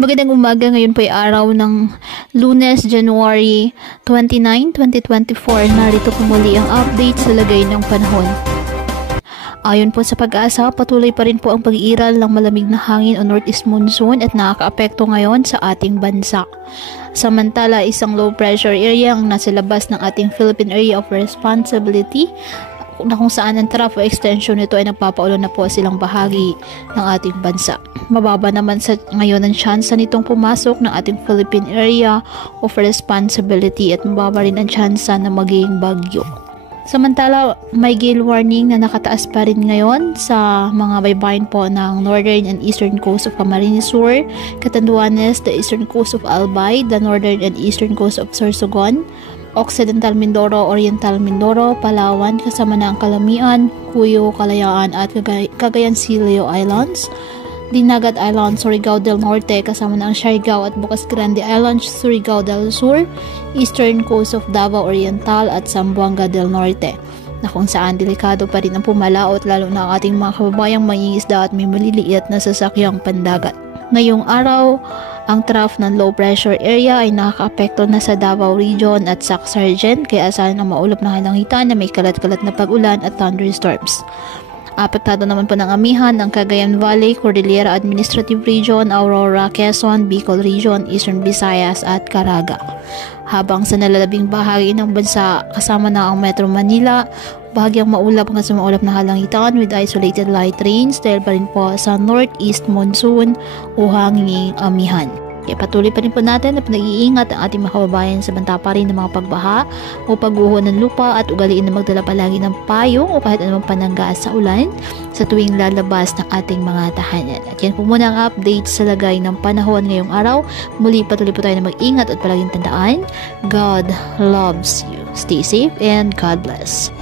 Magandang umaga, ngayon po ay araw ng Lunes, January 29, 2024. Narito po muli ang update sa lagay ng panahon. Ayon po sa Pag-asa, patuloy pa rin po ang pag-iiral ng malamig na hangin o northeast monsoon at nakakaapekto ngayon sa ating bansa. Samantala, isang low pressure area ang nasa labas ng ating Philippine Area of Responsibility na kung saan ang trough o extension nito ay nagpapaulan na po silang bahagi ng ating bansa. Mababa naman sa ngayon ang tsansa nitong pumasok ng ating Philippine Area of Responsibility at mababa rin ang tsansa na maging bagyo. Samantala, may gale warning na nakataas pa rin ngayon sa mga baybayin po ng northern and eastern coast of Camarines Sur, Catanduanes, the eastern coast of Albay, the northern and eastern coast of Sorsogon, Occidental Mindoro, Oriental Mindoro, Palawan, kasama na ang Calamian, Cuyo, Kalayaan at Cagayan Silio Islands, Dinagat Island, Surigao del Norte, kasama na ang Siargao at Bocas Grande Islands, Surigao del Sur, Eastern Coast of Davao Oriental at Zamboanga del Norte, na kung saan delikado pa rin ang pumalaot lalo na ang ating mga kababayang mangingisda at may maliliit na sasakyang pandagat. Ngayong araw, ang trough ng low pressure area ay nakakaapekto na sa Davao Region at Sac-Sargent, kaya asahan ang maulap na kalangitan na may kalat-kalat na pag-ulan at thunderstorms. Apektado naman po ng amihan ng Cagayan Valley, Cordillera Administrative Region, Aurora, Quezon, Bicol Region, Eastern Visayas at Caraga. Habang sa nalalabing bahagi ng bansa kasama na ang Metro Manila, bahagyang maulap hanggang sa maulap na kalangitan with isolated light rains dahil pa rin po sa northeast monsoon o hanging amihan. Kaya patuloy pa rin po natin na pinag-iingat ang ating mga kababayan sa banta pa rin ng mga pagbaha o pagguho ng lupa at ugaliin na magdala palagi ng payong o kahit anumang panangga sa ulan sa tuwing lalabas ng ating mga tahanan. At yan po muna ang update sa lagay ng panahon ngayong araw. Muli patuloy po tayo na mag-ingat at palaging tandaan, God loves you. Stay safe and God bless.